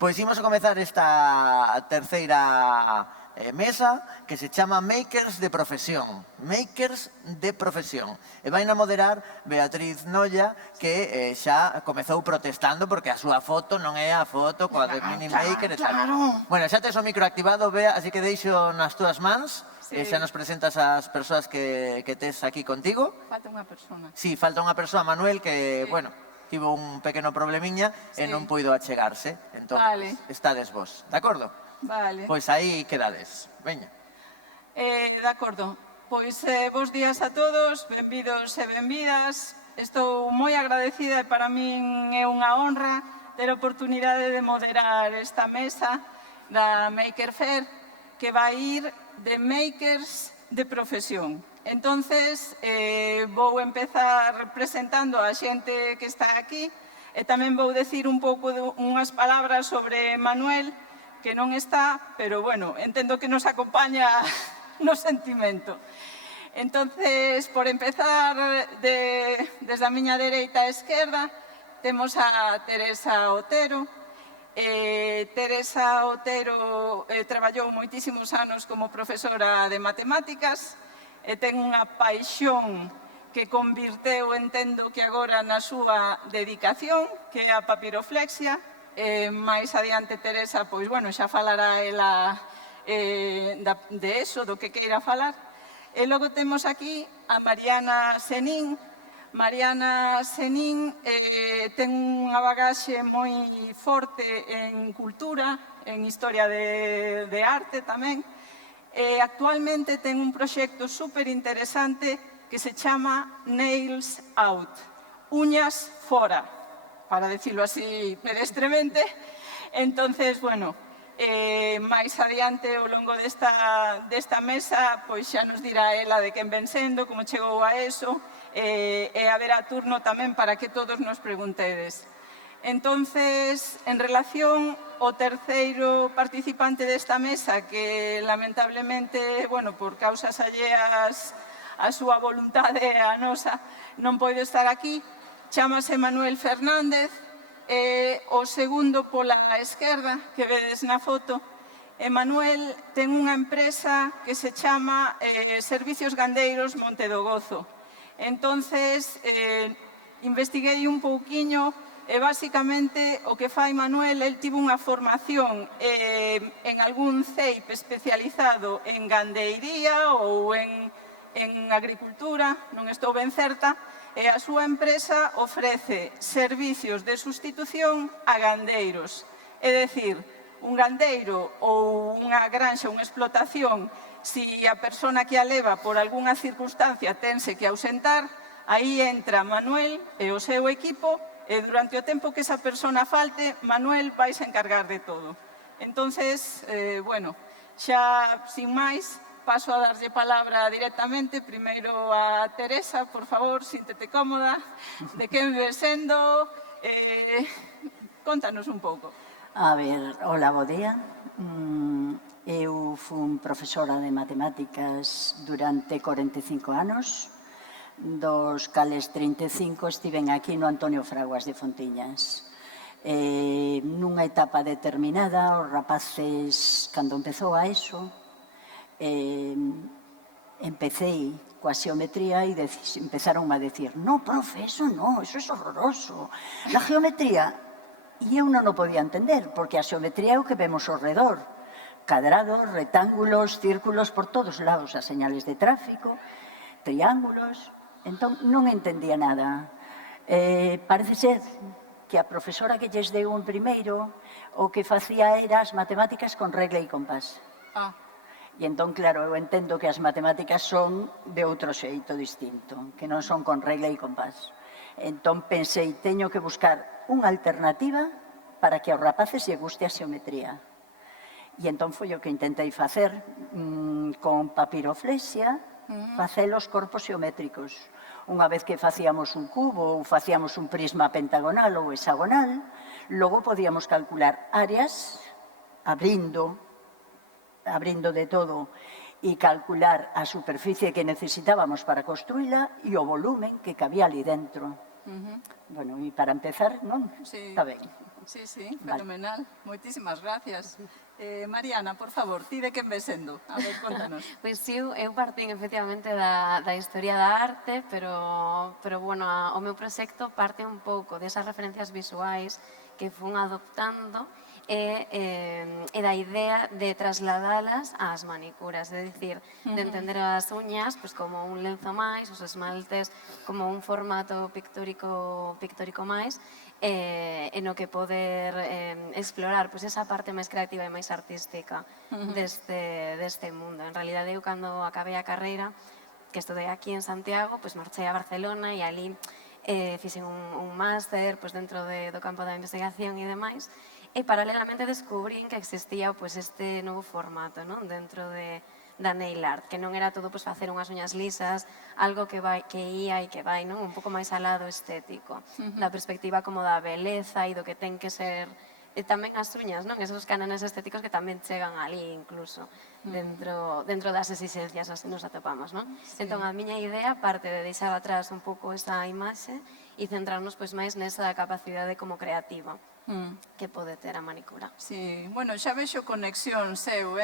Pois imos a comezar esta terceira mesa que se chama Makers de Profesión. Makers de Profesión. E vai na moderar Beatriz Nolla, que xa comezou protestando porque a súa foto non é a foto coa de Mini Maker e tal. Bueno, xa tes o micro activado, Bea, así que deixo nas túas mans. E xa nos presentas as persoas que tes aquí contigo. Falta unha persona. Sí, falta unha persoa, Manuel, que, bueno, tivo un pequeno problemiña e non puido achegarse. Entón, estades vos, de acordo? Vale. Pois aí quedades. Veña. De acordo. Pois bons días a todos, benvidos e benvidas. Estou moi agradecida e para min é unha honra ter a oportunidade de moderar esta mesa da Maker Fair que vai ir de makers de profesión. Entonces, vou empezar presentando a xente que está aquí e tamén vou decir un pouco unhas palabras sobre Manuel, que non está, pero, bueno, entendo que nos acompaña no sentimento. Entonces, por empezar, desde a miña dereita a esquerda, temos a Teresa Otero. Teresa Otero traballou moitísimos anos como profesora de matemáticas e ten unha paixón que convirteu, entendo que agora, na súa dedicación, que é a papiroflexia. Mais adiante Teresa, pois, bueno, xa falará ela de eso, do que queira falar. E logo temos aquí a Mariana Senín. Mariana Senín ten unha bagaxe moi forte en cultura, en historia de arte tamén. Actualmente ten un proxecto super interesante que se chama Nails Out, uñas fora, para decirlo así pedestremente. Entonces, bueno, máis adiante ao longo desta mesa, pois xa nos dirá ela de quen ven sendo, como chegou a eso, e haberá turno tamén para que todos nos preguntedes. Entonces, en relación ao terceiro participante desta mesa, que lamentablemente, bueno, por causas alleas a súa voluntade e a nosa, non pode estar aquí, chámase Manuel Fernández, o segundo pola esquerda, que vedes na foto. Manuel ten unha empresa que se chama Servicios Gandeiros Monte do Gozo. Entonces, investiguei un pouquiño e, basicamente, o que fai Manuel, el tivo unha formación en algún CEIP especializado en gandeiría ou en agricultura, non estou ben certa, e a súa empresa ofrece servicios de sustitución a gandeiros. É dicir, un gandeiro ou unha granxa, unha explotación, se a persona que a leva por algunha circunstancia tense que ausentar, aí entra Manuel e o seu equipo e durante o tempo que esa persona falte, Manuel vai se encargar de todo. Entonces, bueno, xa sin máis, paso a darlle palabra directamente, primeiro a Teresa, por favor, síntete cómoda, de quen ves sendo, contanos un pouco. A ver, hola, bo día. Eu fui profesora de matemáticas durante 45 anos, dos cales 35 estiven aquí no Antonio Fraguas de Fontiñas. Nunha etapa determinada, os rapaces, cando empezou a ESO, empecé coa xeometría e empezaron a decir: no, profe, eso no, eso es horroroso. La geometría, e eu non o podía entender, porque a xeometría é o que vemos ao redor. Cadrados, rectángulos, círculos por todos lados, as señales de tráfico, triángulos. Entón, non entendía nada. Parece ser que a profesora que lles deu en primeiro o que facía era as matemáticas con regla e compás. E entón, claro, eu entendo que as matemáticas son de outro xeito distinto, que non son con regla e compás. Entón pensei, teño que buscar unha alternativa para que aos rapaces lle guste a xeometría. E entón foi o que intentei facer con papiroflexia, facer os corpos xeométricos. Unha vez que facíamos un cubo ou facíamos un prisma pentagonal ou hexagonal, logo podíamos calcular áreas abrindo de todo e calcular a superficie que necesitábamos para construíla e o volumen que cabía ali dentro. Bueno, e para empezar, non? Está ben. Sí, fenomenal. Moitísimas gracias. Mariana, por favor, ti de quen ves sendo? A ver, contanos. Pois eu partín efectivamente da historia da arte, pero bueno, o meu proxecto parte un pouco desas referencias visuais que fun adoptando e da idea de trasladalas ás manicuras, é dicir, de entender as uñas pois, como un lenzo máis, os esmaltes como un formato pictórico máis, e no que poder explorar pois, esa parte máis creativa e máis artística deste mundo. En realidade, eu cando acabei a carreira, que estudei aquí en Santiago, pois marchei a Barcelona e ali fixen un máster pois, dentro do campo da investigación e demais, e paralelamente descubrín que existía pois, este novo formato dentro da nail art, que non era todo pois, facer unhas uñas lisas, algo que ia e que vai un pouco máis al lado estético, da perspectiva como da beleza e do que ten que ser e tamén as uñas, esos cánones estéticos que tamén chegan ali incluso dentro das exigencias así nos atopamos, Entón a miña idea parte de deixar atrás un pouco esa imaxe e centrarnos pois máis nesa capacidade como creativa que pode ter a manicura. Sí, bueno, xa vexo conexión seu,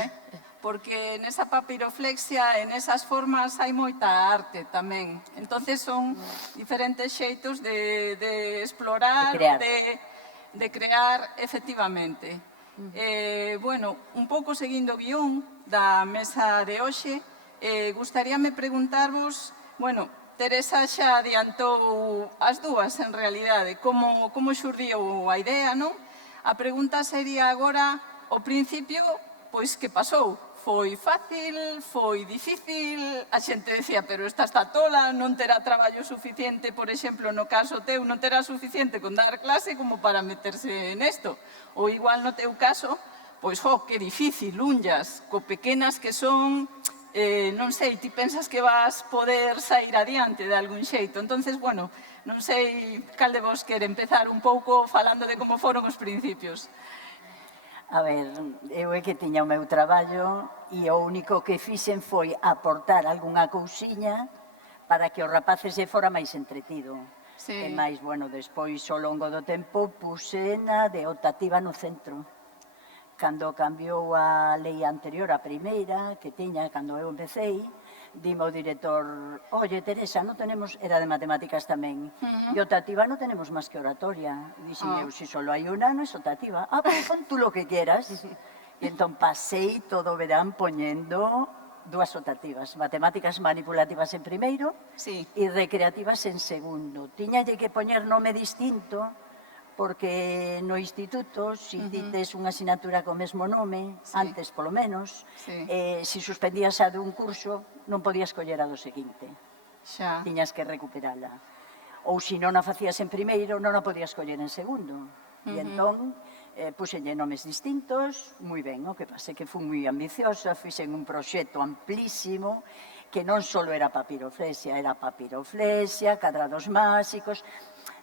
porque nesa papiroflexia, en esas formas, hai moita arte tamén. Entonces son diferentes xeitos de explorar, de crear, efectivamente. Bueno, un pouco seguindo o guión da mesa de hoxe, gustaríame preguntarvos, bueno, Teresa xa adiantou as dúas, en realidade, como xurdiu a idea, non? A pregunta sería agora, ao principio, pois que pasou? Foi fácil, foi difícil, a xente decía, pero esta está tola, non terá traballo suficiente, por exemplo, no caso teu, non terá suficiente con dar clase como para meterse nesto. Ou igual no teu caso, pois, que difícil, unllas, co pequenas que son, non sei, ti pensas que vas poder sair adiante de algún xeito. Entonces, bueno, non sei cal de vos quere empezar un pouco falando de como foron os principios. A ver, eu é que tiña o meu traballo e o único que fixen foi aportar algunha cousiña para que os rapaces lle fora máis entretido. E máis, bueno, despois, ao longo do tempo, pusena de optativa no centro. Cando cambiou a lei anterior, a primeira, que tiña, cando eu empecéi, dime o director, oye, Teresa, non tenemos, era de matemáticas tamén, e optativa non tenemos máis que oratoria. Dixen eu, si solo hai unha, non é optativa. Pues pon tú lo que quieras. E entón pasei todo o verán poñendo dúas optativas, matemáticas manipulativas en primeiro e recreativas en segundo. Tiñalle que poñer nome distinto, porque no instituto, se ti tes unha asignatura co mesmo nome, antes polo menos, se suspendías a dun curso, non podías coller a do seguinte. Tiñas que recuperala. Ou se non a facías en primeiro, non a podías coller en segundo. E entón, puxenlle nomes distintos, moi ben, o que pase que fui moi ambiciosa, fixen un proxecto amplísimo, que non só era papiroflexia, cadrados máxicos,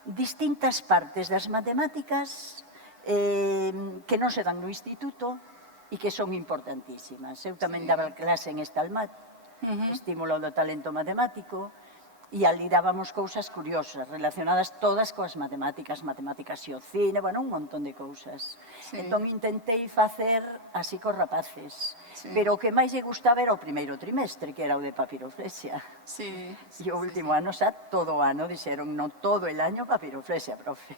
distintas partes das matemáticas que non se dan no instituto e que son importantísimas. Eu tamén daba clase en Estalmat, estímulo do talento matemático, e ali dábamos cousas curiosas, relacionadas todas coas matemáticas e o cine, bueno, un montón de cousas. Entón intentei facer así cos rapaces, pero o que máis lle gustaba era o primeiro trimestre, que era o de papiroflexia. E o último ano xa todo o ano dixeron, non todo el año papiroflexia, profe.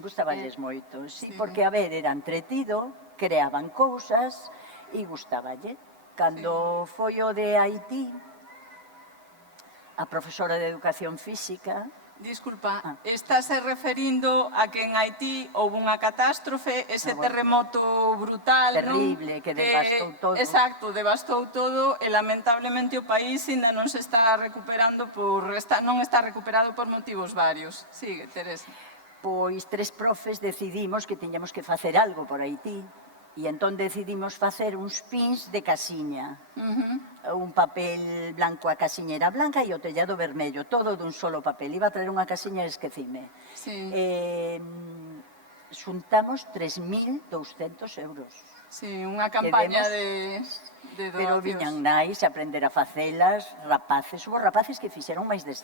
Gustaballes moito, porque, a ver, era entretido, creaban cousas e gustaballe. Cando foi o de Haití, a profesora de Educación Física... Disculpa, estáse referindo a que en Haití houve unha catástrofe, ese terremoto brutal, terrible, que devastou todo. Exacto, devastou todo e lamentablemente o país ainda non se está recuperando non está recuperado por motivos varios. Sigue, Teresa. Pois 3 profes decidimos que tiñamos que facer algo por Haití. E entón decidimos facer uns pins de casiña. Un papel blanco, a casiña era blanca e o tellado vermello, todo dun solo papel. Iba a traer unha casiña e esquecime. xuntamos 3.200 euros. Sí, unha campaña demos, de Pero donacións. viñan nais a aprender a facelas, rapaces. Hubo rapaces que fixeron máis de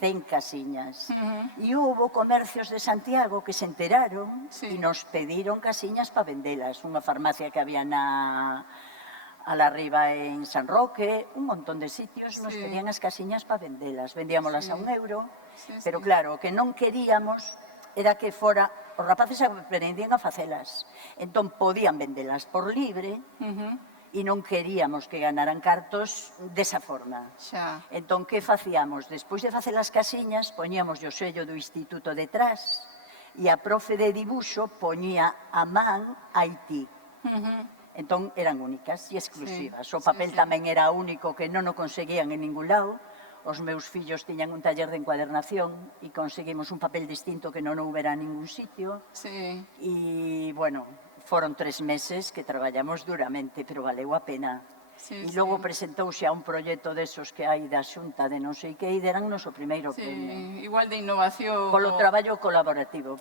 100 casiñas. E hubo comercios de Santiago que se enteraron Sí. e nos pediron casiñas para vendelas. Unha farmacia que había a la arriba en San Roque, un montón de sitios nos Sí. pedían as casiñas para vendelas. Vendíamolas a €1, Sí, pero sí. claro, o que non queríamos era que fora, os rapaces aprendían a facelas, entón podían vendelas por libre e non queríamos que ganaran cartos desa forma. Xa. Entón, que facíamos? Despois de facer as casiñas, poñíamos o sello do instituto detrás e a profe de dibuixo poñía a man Haití. Entón, eran únicas e exclusivas. O papel tamén era único, que non o conseguían en ningún lado. Os meus fillos tiñan un taller de encuadernación e conseguimos un papel distinto que non houbera en ningún sitio. Sí. E, bueno, foron 3 meses que traballamos duramente, pero valeu a pena. Sí, E logo presentouse a un proxecto desos que hai da Xunta de non sei que e derannos o primeiro premio. Sí, igual de innovación. Polo traballo colaborativo,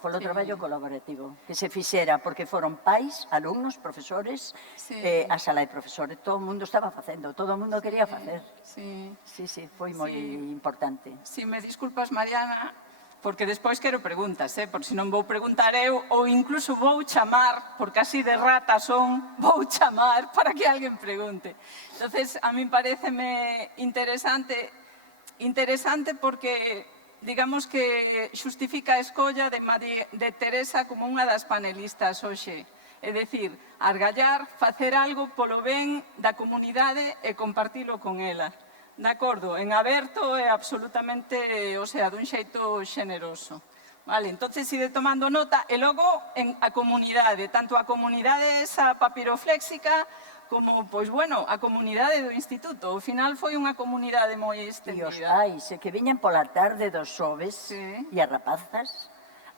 que se fixera, porque foron pais, alumnos, profesores, Sí. a sala de profesores, todo o mundo estaba facendo, todo o mundo quería facer. Sí. Sí, foi moi importante. Si me disculpas, Mariana, porque despois quero preguntas, por si non vou preguntar eu, ou incluso vou chamar, porque así de rata son, vou chamar para que alguén pregunte. Entonces, a mí pareceme interesante porque digamos que xustifica a escolla de Teresa como unha das panelistas hoxe. É dicir, argallar, facer algo polo ben da comunidade e compartilo con ela. De acordo, en aberto e absolutamente, dun xeito xeneroso. Vale, entonces ide tomando nota e logo a comunidade, tanto a comunidade esa papirofléxica como, pois bueno, a comunidade do instituto. Ao final foi unha comunidade moi E os extendida. pais, que viñan pola tarde dos xoves Sí. e as rapazas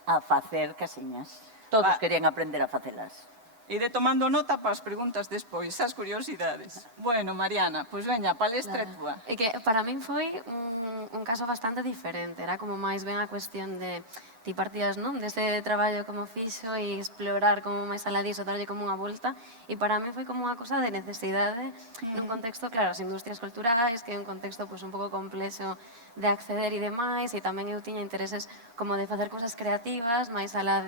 a facer casiñas. Todos Va. querían aprender a facelas. Ide tomando nota para as preguntas despois, as curiosidades. Bueno, Mariana, pois veña, a palestra é túa. E que para min foi un caso bastante diferente, era como máis ben a cuestión de ti partías, non, dese traballo como fixo e explorar como máis alá diso, darlle como unha volta, e para min foi como unha cosa de necesidade nun contexto, claro, as industrias culturais, que é un contexto pois, un pouco complexo de acceder e demais, e tamén eu tiña intereses como de facer cousas creativas máis alá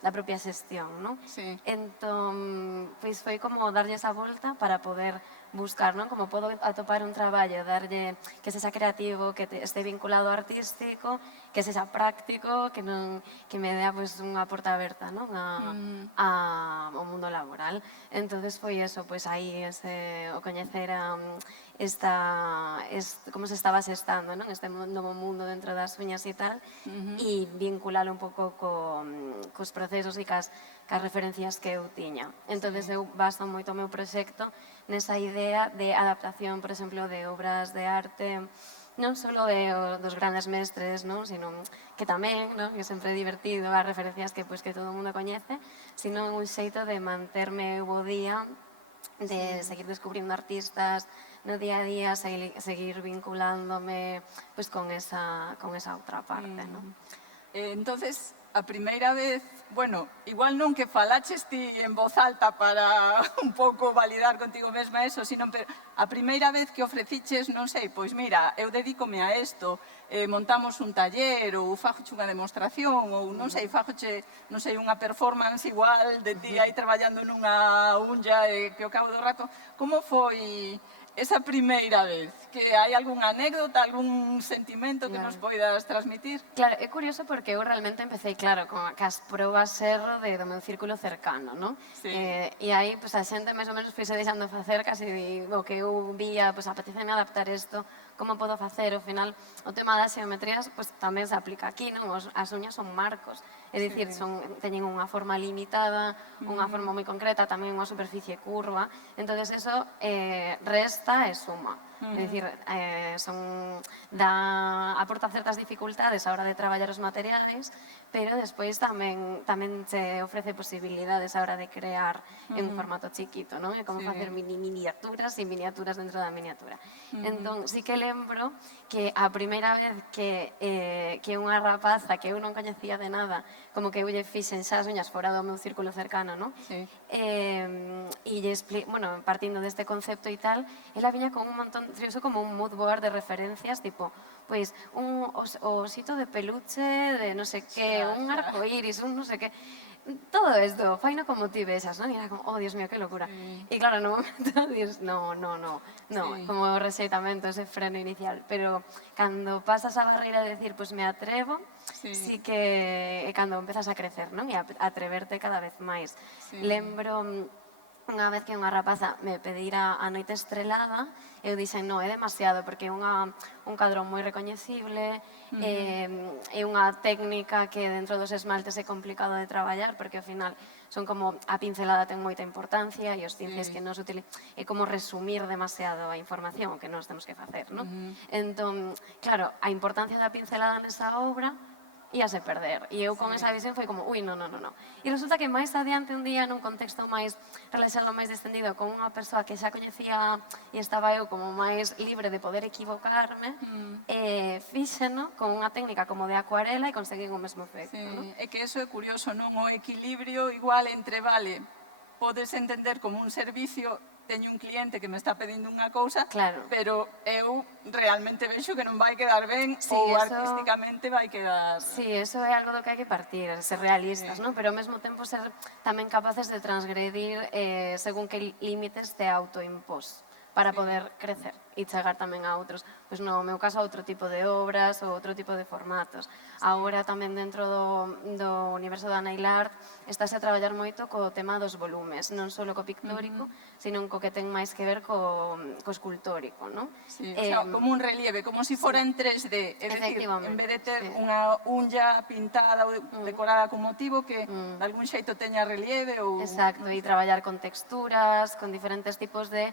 da propia xestión, non? Sí. Entón, pois foi como darlle esa volta para poder buscar, non? Como podo atopar un traballo, darlle que sexa creativo, que este vinculado ao artístico, que sexa práctico, que me dea pois unha porta aberta, non? Ao mundo laboral. Entonces foi eso, pois aí o coñecer como se estaba xestando, non? Este novo mundo dentro das uñas e tal, e vinculalo un pouco cos procesos e cas referencias que eu tiña. Entonces eu baso moito o meu proxecto nesa idea de adaptación, por exemplo, de obras de arte, non só dos grandes mestres, non? Sino que tamén, non? Que sempre é divertido as referencias que todo o mundo coñece, sino un xeito de manterme o día, de seguir descubrindo artistas no día a día, seguir vinculándome con esa outra parte, non? Entonces, a primeira vez, bueno, igual non que falaches ti en voz alta para un pouco validar contigo mesma eso, sino pero a primeira vez que ofreciches, non sei, pois mira, eu dedícome a isto, montamos un taller ou fajoche unha demostración ou non sei, fajoche, non sei, unha performance igual de ti aí traballando nunha unlla que ao cabo do rato, como foi esa primeira vez? Que hai algunha anécdota, algún sentimento que nos poidas transmitir? Claro, é curioso porque eu realmente empecé, claro, con as probas ser do meu círculo cercano, non? Sí. E aí, a xente máis ou menos fose deixando facer casi o que eu vía, apeteceme adaptar isto, como podo facer, ao final, o tema das xeometrías, tamén se aplica aquí, non? As uñas son marcos, é dicir, teñen unha forma limitada, unha forma moi concreta, tamén unha superficie curva, entonces eso resta e suma. É dicir, aporta certas dificultades a hora de traballar os materiais, pero despois tamén se ofrece posibilidades a hora de crear en un formato chiquito, non? É como facer miniaturas e miniaturas dentro da miniatura. Entón, sí que lembro que a primeira vez que unha rapaza que eu non coñecía de nada, como que eu lle fixen xa as uñas fora do meu círculo cercano, non? Sí. Bueno, partindo deste concepto e tal, ela viña con un montón, iso como un mood board de referencias, tipo, pois, un osito de peluche de non sei que, un arcoíris, un non sei que, todo isto, faino como ti vexas, non? E era como, oh, Dios mío, que locura. E claro, no momento, dices, no, como o rexeitamento, ese freno inicial. Pero cando pasas a barreira de decir, pois me atrevo, sí que é cando empezas a crecer, non? E a atreverte cada vez máis. Lembro unha vez que unha rapaza me pedira a noite estrelada, eu dixen, non, é demasiado, porque é un cadrón moi recoñecible, é unha técnica que dentro dos esmaltes é complicado de traballar, porque ao final son como, a pincelada ten moita importancia e os tintes que nos utilizan, é como resumir demasiado a información que nos temos que facer, non? Entón, claro, a importancia da pincelada nesa obra íase perder. E eu con esa visión foi como, ui, non. E resulta que máis adiante un día, nun contexto máis relaxado, máis distendido, con unha persoa que xa coñecía e estaba eu como máis libre de poder equivocarme, fíxeno con unha técnica como de acuarela e conseguín o mesmo efecto. É que eso é curioso, non? O equilibrio igual entre, vale, podes entender como un servicio, teño un cliente que me está pedindo unha cousa, pero eu realmente vexo que non vai quedar ben ou artísticamente vai quedar... Sí, eso é algo do que hai que partir, ser realistas, non? Pero ao mesmo tempo ser tamén capaces de transgredir según que límites te autoimpós para poder crecer e chegar tamén a outros, pois no meu caso a outro tipo de obras ou outro tipo de formatos. Agora tamén dentro do universo da nail art estáse a traballar moito co tema dos volumes, non só co pictórico, sino co que ten máis que ver co escultórico, non? Como un relieve, como se fora en 3D, é dicir, en vez de ter unha uña pintada ou decorada con motivo que de algún xeito teña relieve ou... Exacto, e traballar con texturas, con diferentes tipos de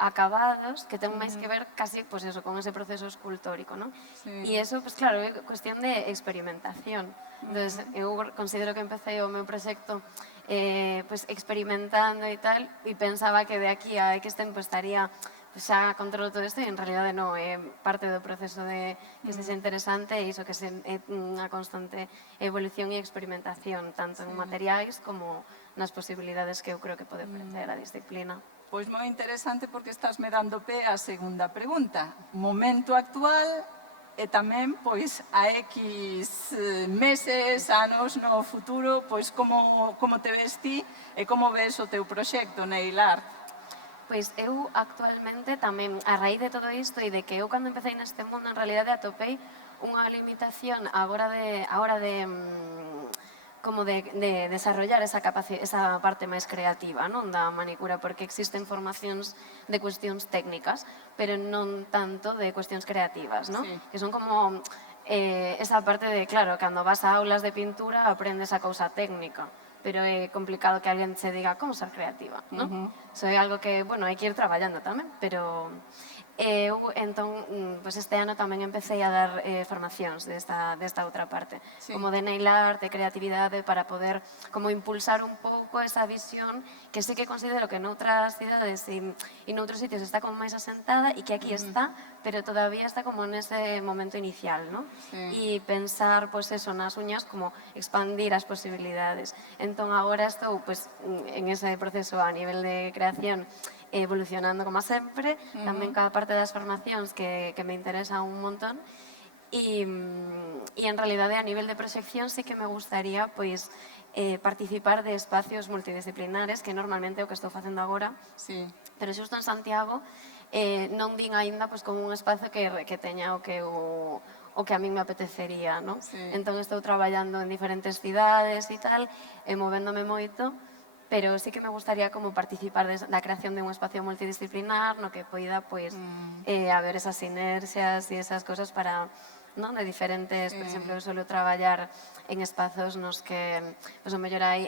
acabados que ten máis que ver casi, pois eso, con ese proceso escultórico, non? E eso, pois claro, é cuestión de experimentación. Entón, eu considero que empecé o meu proxecto pois experimentando e tal, e pensaba que de aquí a X tempo estaría xa controlo todo isto e en realidade non, é parte do proceso de que sexa interesante e iso que é unha constante evolución e experimentación, tanto en materiais como nas posibilidades que eu creo que pode ofrecer a disciplina. Pois moi interesante porque estás me dando pé á segunda pregunta. Momento actual e tamén, pois, a X meses, anos no futuro, pois, como te ves ti e como ves o teu proxecto, Nail Art? Pois eu actualmente tamén, a raíz de todo isto e de que eu cando empecé neste mundo en realidade atopei unha limitación a hora de como de desarrollar esa parte máis creativa, non, da manicura, porque existen formacións de cuestións técnicas, pero non tanto de cuestións creativas, non? Que son como esa parte de, claro, cando vas a aulas de pintura aprendes a cousa técnica, pero é complicado que alguén se diga como ser creativa, non? Iso é algo que, bueno, hai que ir traballando tamén, pero eu, entón, pois este ano tamén empecé a dar formacións desta outra parte, como de nail art, de creatividade, para poder como impulsar un pouco esa visión que sí que considero que noutras cidades e noutros sitios está como máis asentada e que aquí está, pero todavía está como nese momento inicial, non? E pensar, pois eso, nas uñas, como expandir as posibilidades. Entón, agora estou, pois, en ese proceso a nivel de creación, evolucionando como sempre, tamén cada parte das formacións que me interesa un montón e en realidade a nivel de proxección sí que me gustaría pois participar de espacios multidisciplinares que normalmente é o que estou facendo agora, pero xusto en Santiago non din aínda pois como un espazo que teña o que a min me apetecería, non? Entón estou traballando en diferentes cidades e tal, movéndome moito, pero sí que me gustaría como participar da creación de un espacio multidisciplinar no que poida, pois, haber esas sinerxias e esas cosas para non? De diferentes, por exemplo, eu suelo traballar en espazos nos que, pois, o mellor hai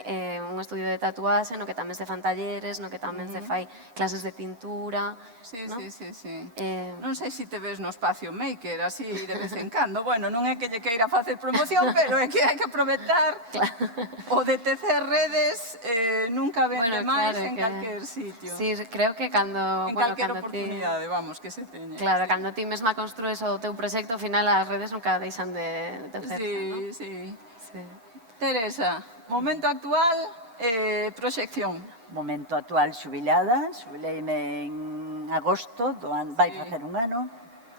un estudio de tatuaxe, no que tamén se fan talleres, no que tamén se fai clases de pintura, Sí, non? sí, sí, sí. Eh, Non sei se te ves no espacio maker, así de vez en cando. Bueno, non é que lle queira facer promoción, pero é que hai que aproveitar o de tecer redes, nunca vende Bueno, máis claro, en que- calquer sitio. Sí, creo que cando, En bueno, calquer cando ti... oportunidade, vamos, que se teña. Claro, cando ti mesma construes o teu proxecto, ao final as redes nunca deixan de tecerse, non? Sí, sí. Sí. Teresa, momento actual, proxección. Momento actual xubilada, xubileime en agosto, vai facer un ano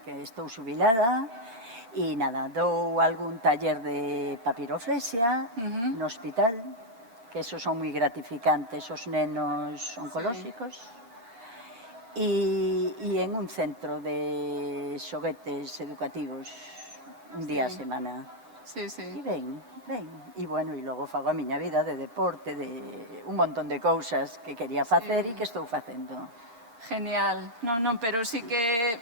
que estou xubilada, e nada, dou algún taller de papiroflexia no hospital, que esos son moi gratificantes os nenos oncolóxicos, e en un centro de xoguetes educativos un día a semana. Sí, E sí. ben, ben. E bueno, e logo fago a miña vida de deporte, de un montón de cousas que quería facer e que estou facendo. Genial. Non, pero sí que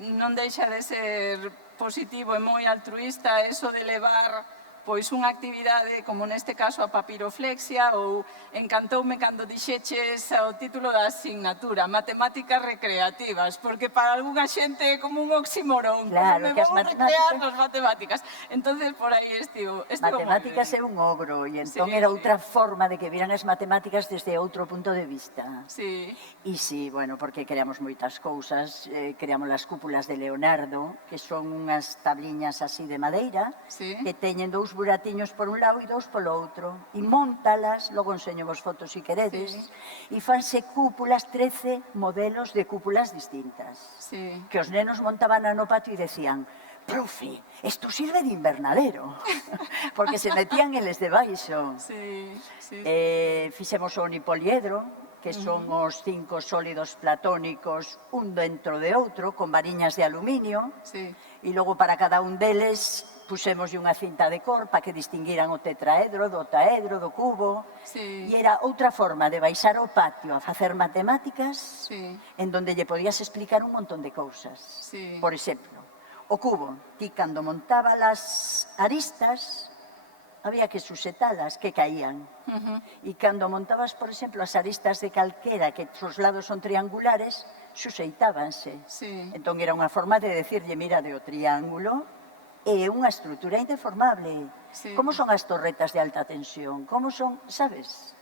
non deixa de ser positivo e moi altruista eso de levar pois unha actividade como neste caso a papiroflexia ou encantoume cando dixeches o título da asignatura, matemáticas recreativas, porque para algunha xente é como un oxímoron, Claro, me que as vou recrear matemáticas- nas matemáticas. Entonces por aí estivo Matemáticas moi é un ogro, e entón Sí, era sí. outra forma de que viran as matemáticas desde outro punto de vista. ben. Sí, E sí, bueno, porque creamos moitas cousas, creamos as cúpulas de Leonardo, que son unhas tabliñas así de madeira, Sí. que teñen dous buratiños por un lado e dous polo outro, e móntalas, logo enseño vos fotos se queredes, e fanse cúpulas, 13 modelos de cúpulas distintas, sí. que os nenos montaban no patio e decían: profe, isto sirve de invernadero, porque se metían eles debaixo. Sí, sí, Fixemos o unipoliedro, que son os 5 sólidos platónicos, un dentro de outro, con variñas de aluminio, sí. e logo para cada un deles puxemos unha cinta de cor para que distinguiran o tetraedro do octaedro, do cubo. Sí. E era outra forma de baixar ao patio a facer matemáticas, Sí. en donde lle podías explicar un montón de cousas. Sí. Por exemplo, o cubo, ti cando montaba las aristas, había que susetalas, que caían. E cando montabas, por exemplo, as aristas de calquera, que os lados son triangulares, suseitábanse. Sí. Entón era unha forma de decirlle, mira, de o triángulo é unha estrutura indeformable. Sí. Como son as torretas de alta tensión? Como son, sabes?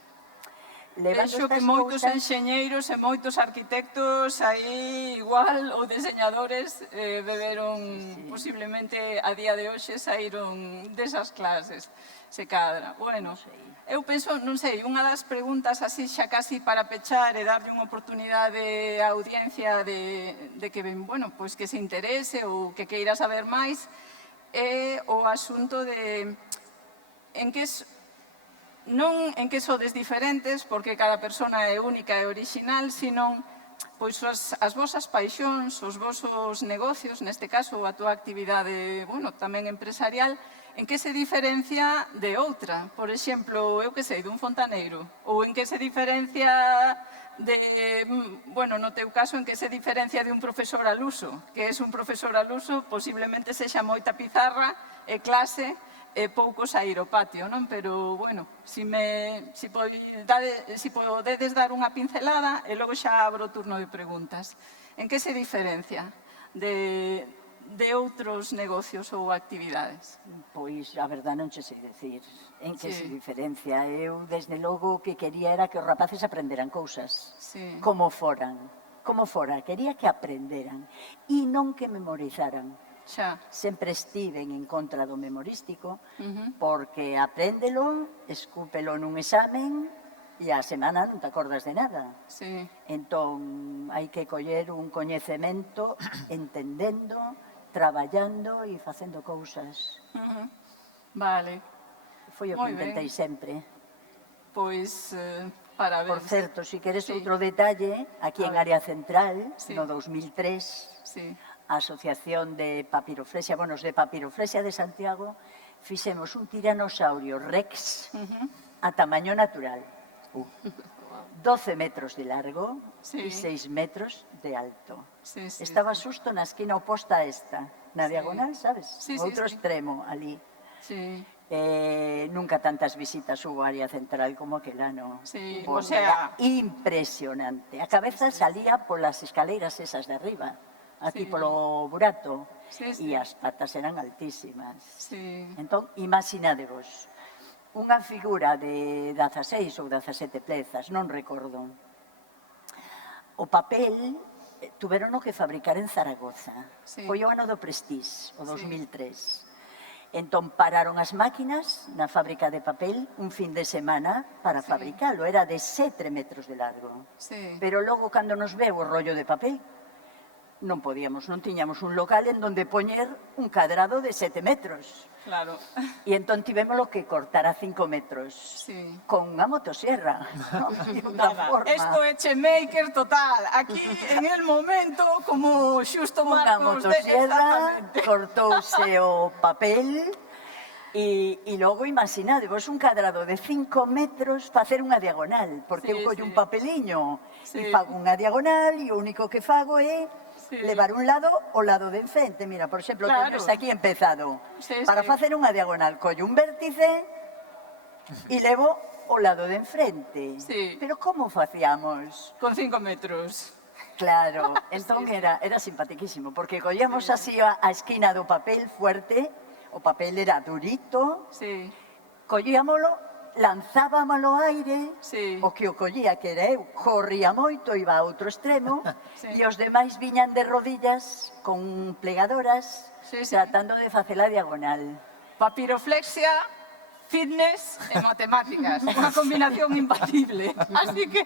Vexo que moitos enxeñeiros e moitos arquitectos aí igual ou deseñadores beberon posiblemente a día de hoxe saíron desas clases, se cadra. Bueno, eu penso, non sei, unha das preguntas así xa casi para pechar e darlle unha oportunidade á audiencia de que, bueno, pois que se interese ou que queira saber máis é o asunto de en que non en que sodes diferentes, porque cada persona é única e orixinal, sino pois as vosas paixóns, os vosos negocios, neste caso a túa actividade, bueno, tamén empresarial, en que se diferencia de outra. Por exemplo, eu que sei, dun fontaneiro, ou en que se diferencia de, bueno, no teu caso, en que se diferencia de un profesor al uso, que es un profesor al uso, posiblemente sexa moita pizarra e clase, pouco saír ao patio, non? Pero, bueno, si podedes dar unha pincelada e logo xa abro o turno de preguntas. En que se diferencia de outros negocios ou actividades? Pois, a verdade non che sei decir en que Sí. se diferencia. Eu, desde logo, o que quería era que os rapaces aprenderan cousas. Sí. Como foran. Como fora. Quería que aprenderan. E non que memorizaran. Xa. Sempre estiven en contra do memorístico, porque apréndelo, escúpelo nun examen, e a semana non te acordas de nada. Sí. Entón, hai que coller un coñecemento entendendo, traballando e facendo cousas. Vale. Foi o Moi que ben. intentei sempre. Pois, parabéns. Por certo, se queres Sí. outro detalle, aquí A en ver. Área Central, Sí. no 2003, Sí. a Asociación de Papiroflexia, bueno, os de Papiroflexia de Santiago, fixemos un tiranosaurio rex a tamaño natural. 12 metros de largo Sí. y 6 metros de alto. Sí, sí, Estaba xusto na esquina oposta a esta, na Sí. diagonal, sabes? Sí, sí, Outro sí. extremo ali. Sí, Nunca tantas visitas hubo a área central como aquel ano. Sí, o Porque sea- era impresionante. A cabeza salía polas escaleiras esas de arriba, aquí Sí. polo burato, Sí, sí. e as patas eran altísimas. sí. Entón, imaginadevos, unha figura de 16 ou 17 plezas, non recordo. O papel tuverono que fabricar en Zaragoza. Sí. Foi o ano do Prestige, o Sí. 2003. Entón pararon as máquinas na fábrica de papel un fin de semana para Sí. fabricalo. Era de 7 metros de largo. Sí. Pero logo, cando nos veu o rollo de papel, non podíamos, non tiñamos un local en donde poñer un cadrado de 7 metros. Claro. E entón tivémolo que cortar a 5 metros. Sí. Con unha motosierra. Non había outra Nada, forma. esto é Chemaker total. Aquí, en el momento, como xusto Unha Marcos... motosierra, Exactamente. cortouse o papel e logo imaginadevos un cadrado de 5 metros facer unha diagonal, porque Sí, eu collo sí. un papeliño Sí. e fago unha diagonal e o único que fago é Sí. levar un lado o lado de enfrente. Mira, por exemplo, Claro. teño esta aquí empezado. Sí, Para sí. facer unha diagonal collo un vértice e levo o lado de enfrente. Sí. Pero como facíamos? Con 5 metros. Claro, entón era simpatiquísimo, porque collíamos así a esquina do papel fuerte, o papel era durito, Sí. collíamolo, lanzábamolo ao aire, Sí. o que o collía, que era eu, corría moito, iba a outro extremo, Sí. e os demais viñan de rodillas con plegadoras, Sí, sí. tratando de facer a diagonal. Papiroflexia, fitness e matemáticas. Unha combinación imbatible. Así que...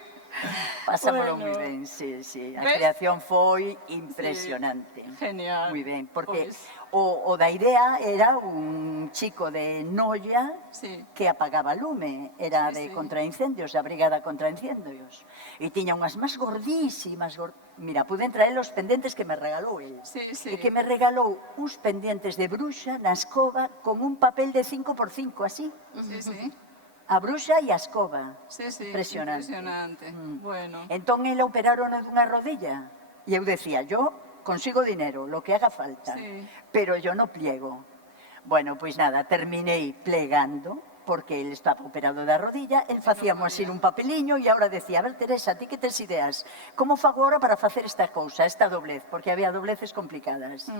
Pasámolo Bueno. moi ben, sí, sí. A ¿Ves? creación foi impresionante. Genial. Moi ben, porque Pois, o da idea era un chico de Noia sí. que apagaba lume, era Sí, de sí. contraincendios, da brigada contra incendios. E tiña unhas más gordísimas, mira, pude traer os pendentes que me regalou el. Sí, sí. E que me regalou uns pendientes de bruxa na escoba con un papel de 5x5, así. Sí, sí. A bruxa e a escoba. Sí, sí. Impresionante. Impresionante. Bueno. Entón, el operaron dunha rodilla. E eu decía, yo consigo dinero, lo que haga falta, Sí. pero yo no pliego. Bueno, pois nada, terminei plegando, porque ele estaba operado da rodilla, el facíamos así un papeliño e agora decía, a ver, Teresa, ti que tes ideas? Como fago agora para facer esta cousa, esta doblez? Porque había dobleces complicadas.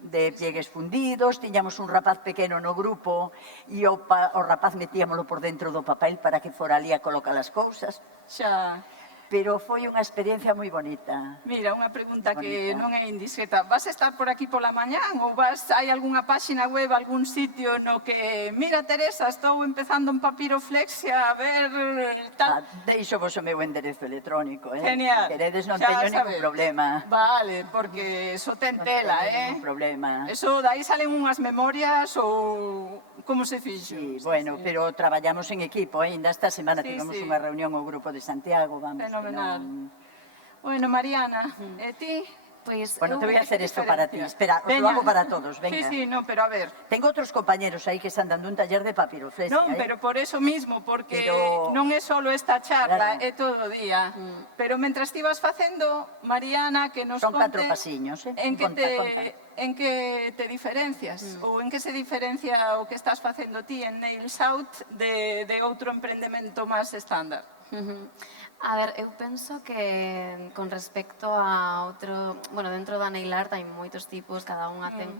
De pliegues fundidos, tiñamos un rapaz pequeno no grupo e o rapaz metíamolo por dentro do papel para que fora ali a colocar as cousas. Xa. Pero foi unha experiencia moi bonita. Mira, unha pregunta que Bonita. non é indiscreta. Vas a estar por aquí pola mañán ou hai algunha páxina web, algún sitio no que mira, Teresa, estou empezando en papiroflexia, a ver tal. Deixo vos o meu enderezo electrónico, Genial. Se queredes non Xa teño ningún sabes. problema. Vale, porque eso ten Non tela, teño ningún problema. Eso, dai salen unhas memorias ou como se fixo? Sí, bueno, pero traballamos en equipo, Ainda esta semana Sí, tivemos sí. unha reunión o grupo de Santiago, vamos. que Fenomenal. non- Bueno, Mariana, e ti? Pues Bueno, te voy a ¿Qué hacer esto para ti. diferencia? Espera, os lo Veña. hago para todos, venga. Sí, sí, no, pero a ver. Tengo otros compañeros aí que están dando un taller de papiroflexia. Non, pero por eso mismo, porque Pero- non é solo esta charla, Claro. é todo o día. Pero mentras ti vas facendo, Mariana, que nos Son conte 4 pasiños, en que Conta, te conta. en que te diferencias ou en que se diferencia o que estás facendo ti en Nails Out de outro emprendemento máis estándar. A ver, eu penso que con respecto a outro, bueno, dentro da nail art hai moitos tipos, cada unha ten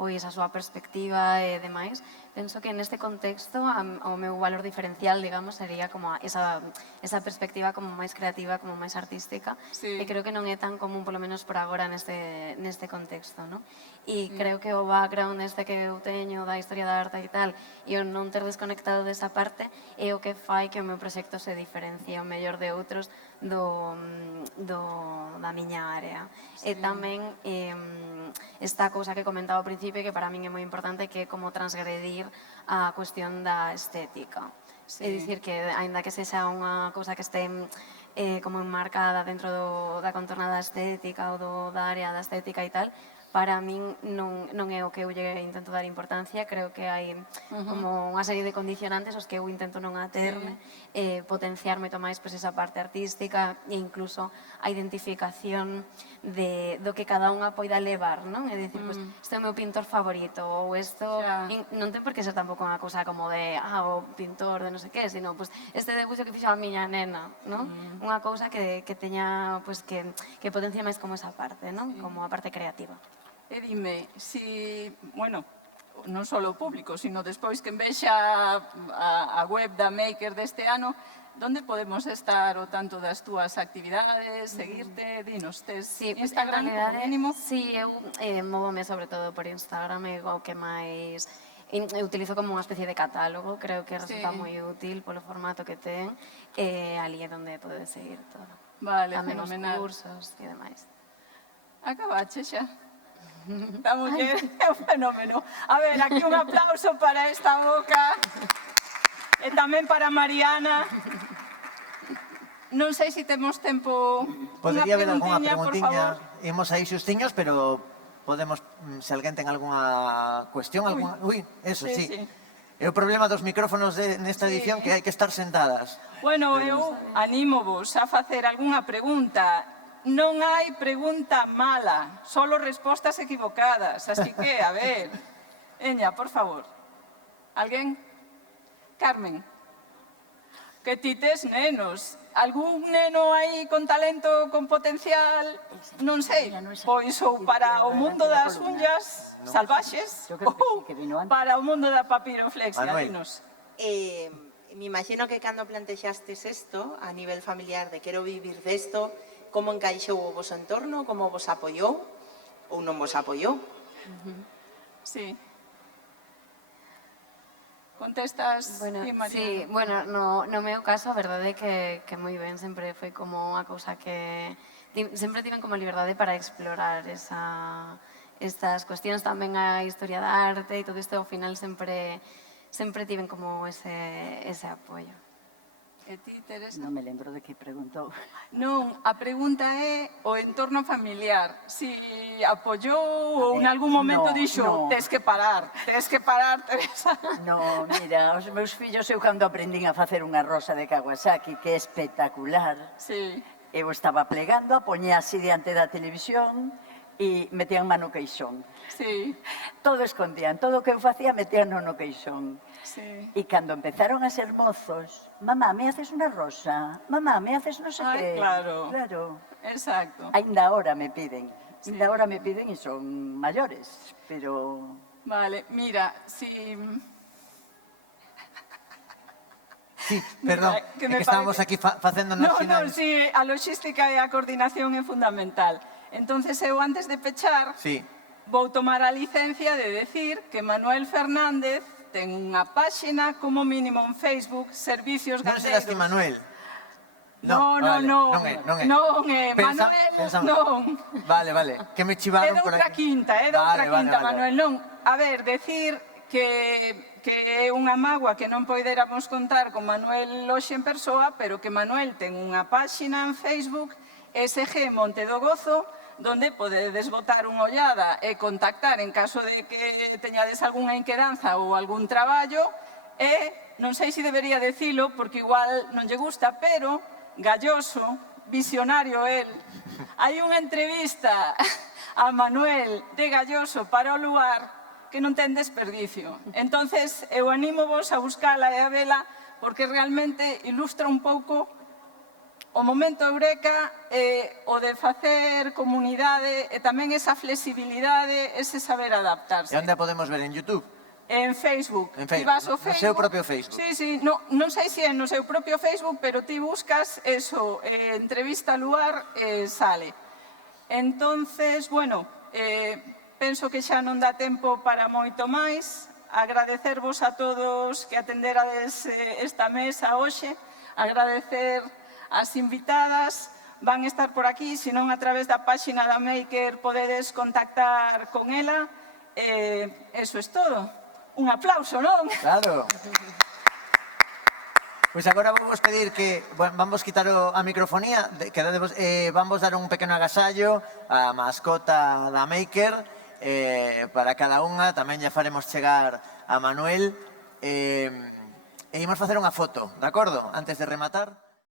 pois a súa perspectiva e demais. Penso que neste contexto o meu valor diferencial, digamos, sería como esa perspectiva como máis creativa, como máis artística, Sí. e creo que non é tan común, polo menos por agora, neste contexto, non? E creo que o background este que eu teño da historia da arte e tal, e o non ter desconectado desa parte, é o que fai que o meu proxecto se diferencie o mellor de outros da miña área. E tamén esta cousa que comentaba ao principio, que para min é moi importante, que é como transgredir a cuestión da estética. Sí. É dicir que, aínda que sexa unha cousa que este como enmarcada dentro da contornada estética ou da área da estética e tal, para min non é o que eu lle intento dar importancia, creo que hai como unha serie de condicionantes aos que eu intento non aterme, potenciar moito máis esa parte artística e incluso a identificación do que cada unha poida levar, non? É dicir, este é o meu pintor favorito ou isto non ten por que ser tampouco unha cousa como de o pintor de non sei que, sino este debuxo que fixo a miña nena, non? Unha cousa que teña que potencia máis como esa parte, non? Como a parte creativa. E dime, bueno, non só o público, sino despois que vexa a web da Maker deste ano, onde podemos estar ao tanto das túas actividades, seguirte, dinos, tes Instagram como mínimo? Sí, eu móvome sobre todo por Instagram, é o que máis eu utilizo como unha especie de catálogo, creo que resulta moi útil polo formato que ten, e ali é onde podes seguir todo. Vale, tamén fenomenal. Os cursos e demais. Acabache xa. Esta muller é un fenómeno. A ver, aquí un aplauso para esta boca e tamén para Mariana. Non sei se temos tempo. Podería haber algunha por preguntiña. favor. Imos aí xustiños, pero podemos, se alguén ten algunha cuestión, algunha... Ui, eso, sí. É o problema dos micrófonos nesta edición, que hai que estar sentadas. Bueno, eu anímovos a facer algunha pregunta. Non hai pregunta mala, solo respostas equivocadas. Así que, a ver, Eña, por favor. Alguén? Carmen. Que ti tes nenos. Algún neno aí con talento, con potencial, non sei, pois ou para o mundo das unllas salvaxes ou para o mundo da papiroflexia, dinos. Me imagino que cando plantexastes isto a nivel familiar de quero vivir desto, como encaixou o voso entorno, como vos apoiou ou non vos apoiou? Sí. Contestas, Bueno, Mariana? sí, bueno, no meu caso, a verdade é que moi ben, sempre foi como unha cousa que sempre tiven como liberdade para explorar estas cuestións, tamén a historia da arte e todo isto, ao final sempre tiven como ese apoio. E ti, Teresa? Non me lembro de que preguntou. Non, a pregunta é o entorno familiar. Si apoyou ou en algún momento dixo tes que parar, Teresa. No, mira, os meus fillos, eu cando aprendín a facer unha rosa de Kawasaki, que é espectacular, eu estaba plegando, a poñía así diante da televisión e metían mano queixón. Sí. Todo escondían, todo o que eu facía metían no queixón. Sí. E cando empezaron a ser mozos, mamá, me haces una rosa? Mamá, me haces no sé qué? Claro. Claro. Exacto. Ainda ahora me piden. Ainda ahora me piden e son maiores, pero... Vale, mira, si... Sí, perdón, é que estábamos aquí facéndonos No, finais. sí, a logística e a coordinación é fundamental. Entonces, eu antes de pechar, vou tomar a licencia de decir que Manuel Fernández ten unha páxina como mínimo en Facebook, Servicios Gandeiros. Non serás ti, Manuel? Non é. Manuel, non. Vale, que me chivaron por aquí. É doutra quinta, Manuel, non. A ver, decir que é unha mágoa que non poderamos contar con Manuel hoxe en persoa, pero que Manuel ten unha páxina en Facebook, SG Monte do Gozo, donde podedes botar unha ollada e contactar en caso de que teñades algunha inquedanza ou algún traballo, e non sei se debería decilo, porque igual non lle gusta, pero Galloso, visionario el, hai unha entrevista a Manuel de Galloso para o lugar que non ten desperdicio. Entonces, eu animo vos a buscala e a vela, porque realmente ilustra un pouco o momento eureka, o de facer comunidade e tamén esa flexibilidade, ese saber adaptarse. E onde a podemos ver? En YouTube? En Facebook. Ti vas ao Facebook? No seu propio Facebook? Sí, non sei se é no seu propio Facebook, pero ti buscas eso, entrevista al lugar, sale. Entonces, bueno, penso que xa non dá tempo para moito máis. Agradecervos a todos que atenderades esta mesa hoxe, agradecer as invitadas, van estar por aquí, senón a través da páxina da Maker podedes contactar con ela. Eso é todo. Un aplauso, non? Claro. Pois agora vamos pedir que vamos quitar a microfonía, vamos dar un pequeno agasallo á mascota da Maker para cada unha, tamén lle faremos chegar a Manuel, e imos facer unha foto, de acordo? Antes de rematar.